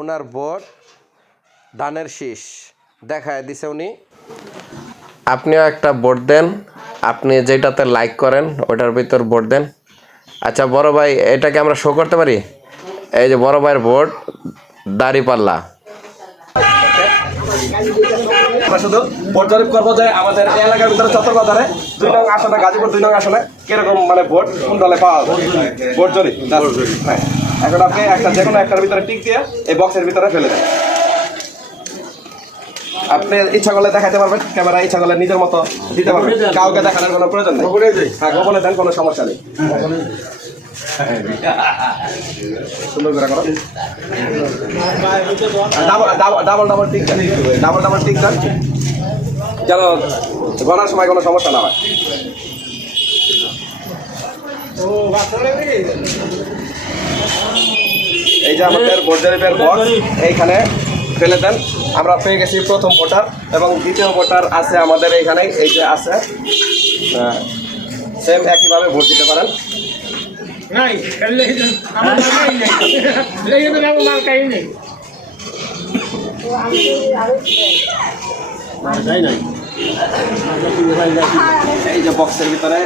ওনার board ধানের শীষ দেখায় দিছে উনি। আপনিও একটা বোর্ড দেন, আপনি যেটাতে লাইক করেন ওটার ভিতর বোর্ড দেন। আচ্ছা বড় ভাই, এটাকে আমরা শো করতে পারি? এই যে বড় ভাইয়ের বোর্ড দাঁড়িপাল্লা। আমরা শুধু ভোট জরিপ করবো যে আমাদের এলাকার ভিতরে চত্বর বাজারে 2 নং আসনে, গাজীপুর 2 নং আসনে কিরকম মানে ভোট কোন দলে পাওয়া যায়, ভোট জরিপ। হ্যাঁ, এখন আপনি একটা যে কোনো একটার ভিতরে টিক দিয়ে এই বক্সের ভিতরে ফেলে দেন। আপনি ইচ্ছা করলে দেখাতে পারবেন, ক্যামেরা ইচ্ছা করলে নিজের মতো দিতে পারবেন, কাউকে দেখানোর কোনো প্রয়োজন নেই। হ্যাঁ, গোপনে দেন, কোনো সমস্যা নেই। সুন্দর করে করো, ডাবল ডাবল টিক দেন, ডাবল ডাবল টিক দেন যেন গণার সময় কোনো সমস্যা না হয়। এই যে আমাদের ভোট জরিপের বক্স এইখানে ফেলে দেন। আমরা পেয়ে গেছি প্রথম ভোটার এবং দ্বিতীয় ভোটার আছে আমাদের এইখানে, এই যে আছে, সেম একইভাবে ভোট দিতে পারেন। এই যে বক্সের ভিতরে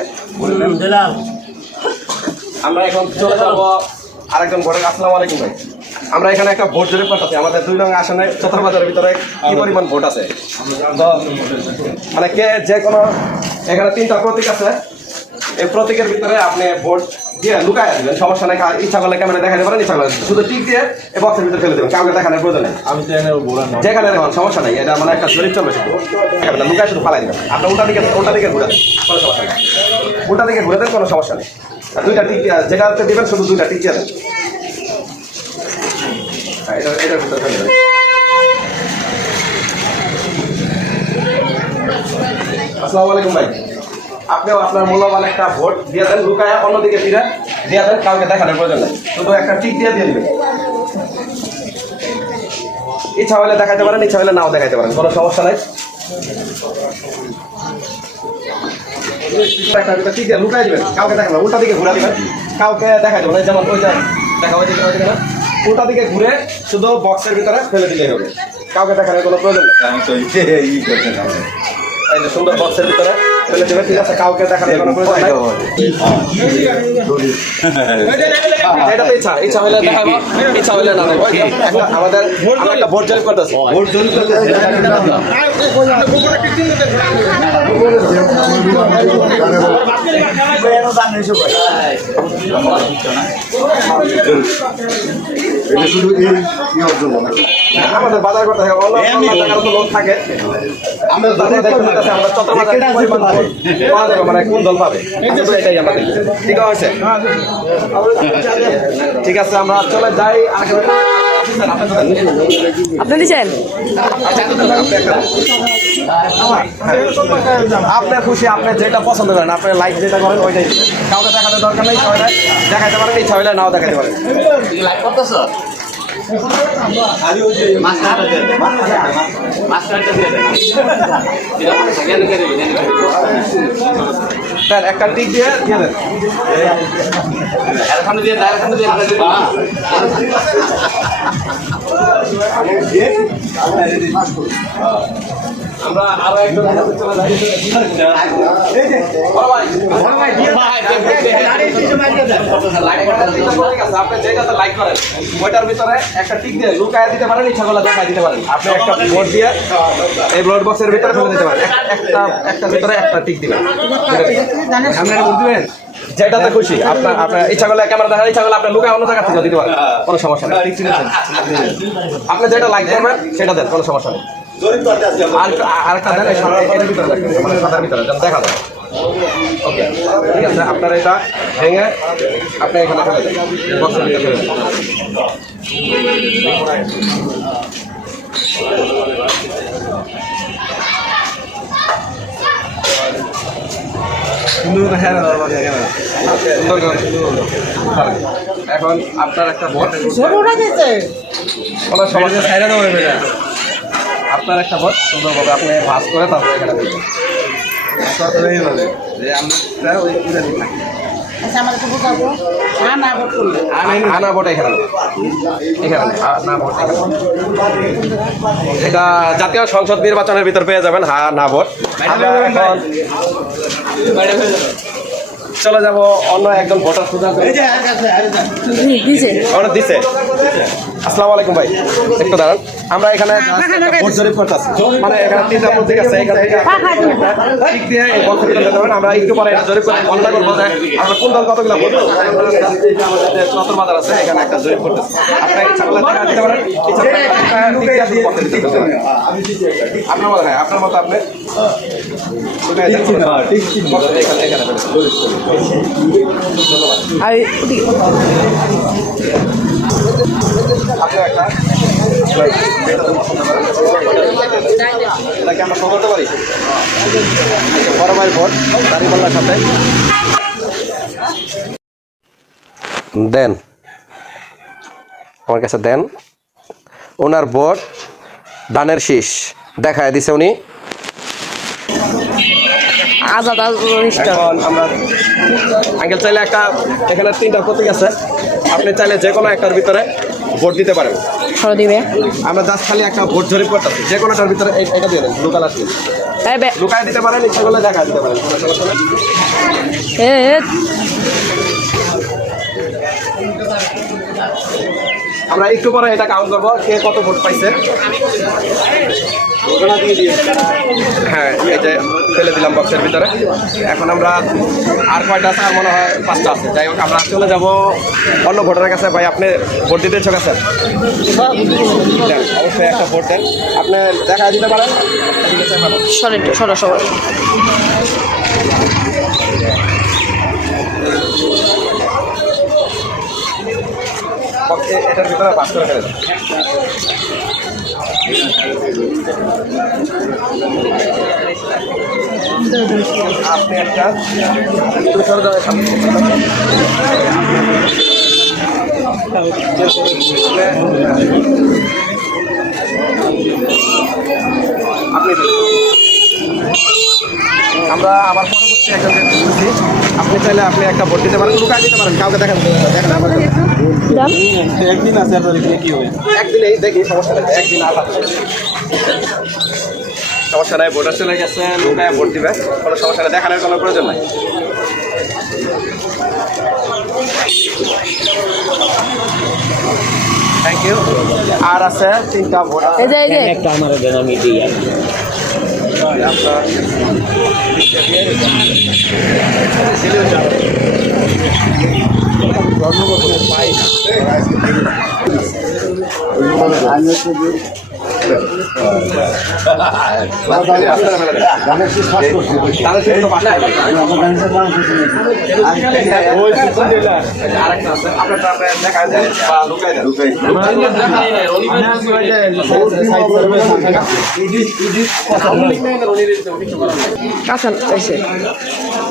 আমরা এখন চলে যাবো আরেকজন ভোটার। আসসালামু আলাইকুম ভাই, আমরা এখানে একটা ভোট জরিপ করতেছি। আমাদের 2 নং আসনে চত্বরবাজারের ভিতরে কি পরিমাণ ভোট আছে, তো মানে কে যে কোনো এখানে 3টা প্রতীক আছে, এই প্রতীকের ভিতরে আপনি ভোট দিয়ে লুকায় দেবেন, সমস্যা নেই। ইচ্ছা করলে ক্যামেরা দেখাতে পারেন, ইচ্ছা করলে শুধু টিক দিয়ে এই বক্সের ভিতরে ফেলে দেবেন, কাউকে দেখানোর প্রয়োজন নেই। আমি যেখানে দেখুন সমস্যা নেই, এটা মানে একটা জরিপ চলবে, শুধু লুকায় শুধু পালাই দেবেন। আপনি উল্টা দিকে ঘুরে দেন, কোনো সমস্যা নেই। উল্টা দিকে ঘুরে দেন, কোনো সমস্যা নেই। আর 2টা টিক যেটাতে দেবেন শুধু 2টা টিক দিয়ে দেন। এটার ভিতরে ফেলে দেবেন। আসসালামু আলাইকুম ভাই, আপনিও আপনার মূল্যবান একটা ভোট দিয়ে দেন, লুকায় অন্যদিকে ফিরে দিয়ে দেন, কাউকে দেখানোর প্রয়োজন নেই, শুধু একটা টিক দিয়ে দেবেন। ইচ্ছা হলে দেখাতে পারেন, ইচ্ছা হলে নাও দেখাতে পারেন, কোনো সমস্যা নাই। একটা টিক দিয়ে লুকায় দেবেন, কাউকে দেখাবেন, উল্টা দিকে ঘুরে দেবেন, কাউকে দেখা যাবে না। যেমন ওই যে দেখা হয়ে যেতে না, উল্টা দিকে ঘুরে শুধু বক্সের ভিতরে ফেলে দিলেই হবে, কাউকে দেখানোর কোনো প্রয়োজন নেই। এই যে সুন্দর বক্সের ভিতরে ফেলে দেবেন, ঠিক আছে, কাউকে দেখানোর কোনো প্রয়োজন নেই। এটাতে ইচ্ছা হলে দেখাবো, ইচ্ছা হলে না দেখাবো। আমাদের একটা ভোট জরিপ করতেছি, ভোট জরিপ আমাদের বাজার করতে লোক থাকে, আমরা মানে কোন দল পাবে এটাই আমাদের। ঠিক আছে, ঠিক আছে, আমরা চলে যাই। আপনি দিচ্ছেন, আপনার খুশি, আপনি যেটা পছন্দ করেন, আপনি লাইক যেটা করেন ওইটাই। কাউকে দেখানোর দরকার নেই, সবাই দেখাতে পারেন, ইচ্ছা হলে নাও দেখাতে পারেন। একটা টিক দিয়ে দিয়ে দেন। আমরা আরো একজন আপনি যেটাতে লাইক করেন ওইটার ভিতরে একটা টিক দিয়ে লুকায় দিতে পারেন, ইচ্ছা করলে দেখায় দিতে পারেন। আপনি একটা ভোট দিয়ে এই ব্লড বক্সের ভিতরে ফেলে দিতে পারেন, একটা ভিতরে একটা টিক দিবেন, যেটাতে খুশি। আপনার ইচ্ছা করলে ক্যামেরা দেখার, ইচ্ছা করলে আপনার লুকায় অন্য জায়গা থেকে দিতে পারেন, কোনো সমস্যা নেই। আপনি যেটা লাইক করবেন সেটা দেন, কোনো সমস্যা নেই। আরেকটা দেন, এটার ভিতরে মানে সাদার ভিতরে দেখা যায়। ওকে, ঠিক আছে, আপনার এটা ভেঙে আপনি এখানে ফেলে দেন, বক্সের ভিতরে ফেলে দেন। এখন আপনার একটা ভোট, আপনার একটা ভোট সুন্দরভাবে আপনি ভাস করে তারপরে এখানে আচ্ছা আমার একটু বোঝাবো না ভোট করলে আনা ভোট এখানে না ভোট এটা জাতীয় সংসদ নির্বাচনের ভিতর পেয়ে যাবেন না ভোট। আমরা এখন চলে যাব অন্য একজন ভোটার দিছে। আসসালামু আলাইকুম ভাই, একটু দাঁড়ান। আমরা এখানে ভোট জরিপ করতেছি, মানে এখানে 3টা প্রতীক আছে, এখান থেকে ঠিক দিয়ে এই ভোট জরিপ করতে পারেন। আমরা একটু পরে এটা জরিপ করে গণনা করবো যে আমরা কোন দল কতগুলো ভোট পাবো। আমাদের চতুর বাজার আছে, এখানে একটা জরিপ করতেছি। আপনার ইচ্ছা করলে দেখা দিতে পারেন, ইচ্ছা করলে ঠিক দিয়ে ভোট দিতে পারেন। আপনার মতো হ্যাঁ, আপনার মতো আপনি এটাকে আমরা শো করতে পারি। বড় ভাই ভোট দাঁড়িপাল্লার সাথে দেন, আমার কাছে দেন। ওনার ভোট ধানের শীষ দেখায় দিছে উনি। এখন আমরা আঙ্কেল চাইলে একটা, এখানে 3টা প্রতীক আছে, আপনি চাইলে যে কোনো একটার ভিতরে ভোট দিতে পারেন। দিবে আমরা জাস্ট খালি একটা ভোট জরিপ করতেছি, যে কোনোটার ভিতরে এটা দিয়ে দেন। ব্লু কালার লুকায় দিতে পারেন, ইচ্ছা করলে দেখা দিতে পারেন, কোনো সমস্যা নেই। আমরা একটু পরে এটা কাউন্ট করবো কে কত ভোট পাইছে। হ্যাঁ, এই যে ফেলে দিলাম বক্সের ভিতরে। এখন আমরা আর কয়টা আছে, আর মনে হয় 5টা আছে। যাই হোক, আমরা চলে যাব অন্য ভোটারের কাছে। ভাই আপনি ভোট দিতে ইচ্ছুক আছেন? অবশ্যই একটা ভোট দেন, আপনি দেখা দিতে পারেন। এটার ভিতরে পাস করে ফেলে দেন। আপনি একটা আমরা আবার পরবর্তী একজনকে খুঁজছি। আপনি চাইলে আপনি একটা ভোট দিতে পারেন, লুকায় দিতে পারেন, কাউকে দেখেন একদিন আছে, একদিনেই দেখি, সমস্যা নেই, একদিন আর সমস্যা নাই। ভোটার চলে গেছে, লুকায় ভোট দিবে, কোনো সমস্যা নেই, দেখানোর কোনো প্রয়োজন নাই। Thank you. আর আছে 3টা ভোট একটা আমার দেন, আমি দিই।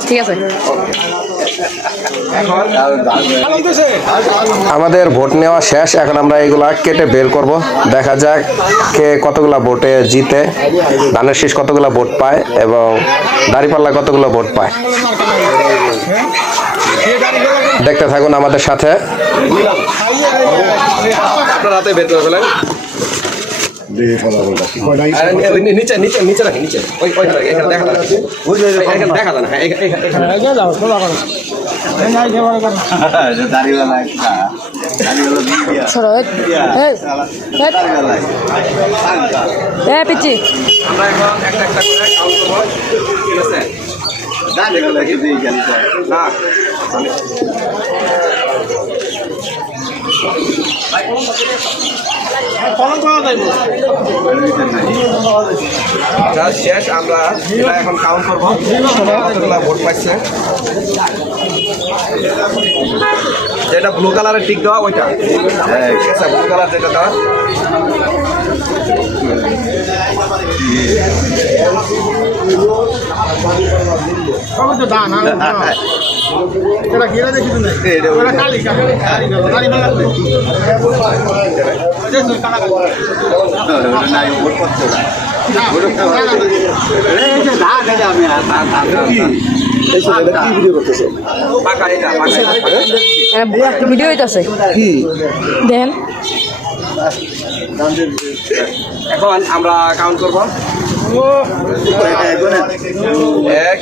ঠিক আছে। আমাদের ভোট নেওয়া শেষ। এখন আমরা এগুলা কেটে বের করব, দেখা যাক কে কতগুলা ভোটে জিতে, ধানের শীষ কতগুলা ভোট পায় এবং দাঁড়িপাল্লা কতগুলো ভোট পায়। দেখতে থাকুন আমাদের সাথে। আপনার হাতে বের করে ফেলেন। নিচে নিচে নিচে রাখি, নিচে এখানে দেখা যায়, এখানে দেখা যায় না। পিচি আমরা এখন একটা একটা করে কাউন্ট করবো, ঠিক আছে? শেষ, আমরা এটা এখন কাউন্ট করবো কতগুলা ভোট পাইছে। যেটা ব্লু কালারের টিক দেওয়া ওইটা, ঠিক আছে? ব্লু কালার যেটা দেওয়া, পাকা এটা ভিডিও হইতাছে দেখেন এখন আমরা কাউন্ট করবো 1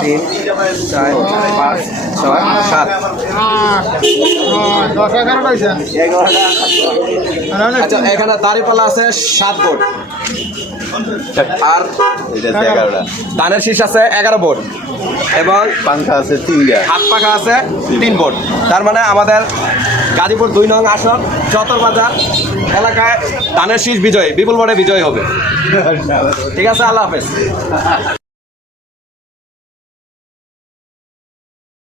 3 4 5 6 7 আচ্ছা এখানে দাঁড়িপাল্লা আছে 7 বোর্ড আর ধানের শীষ আছে 11 বোর্ড এবং পাঙ্খা আছে 3টা, হাত পাখা আছে 3 বোর্ড। তার মানে আমাদের গাজীপুর 2 নং আসন চতর বাজার এলাকায় ধানের শীষ বিজয় বিপুল ভোটে বিজয় হবে। ঠিক আছে, আল্লাহ হাফেজ।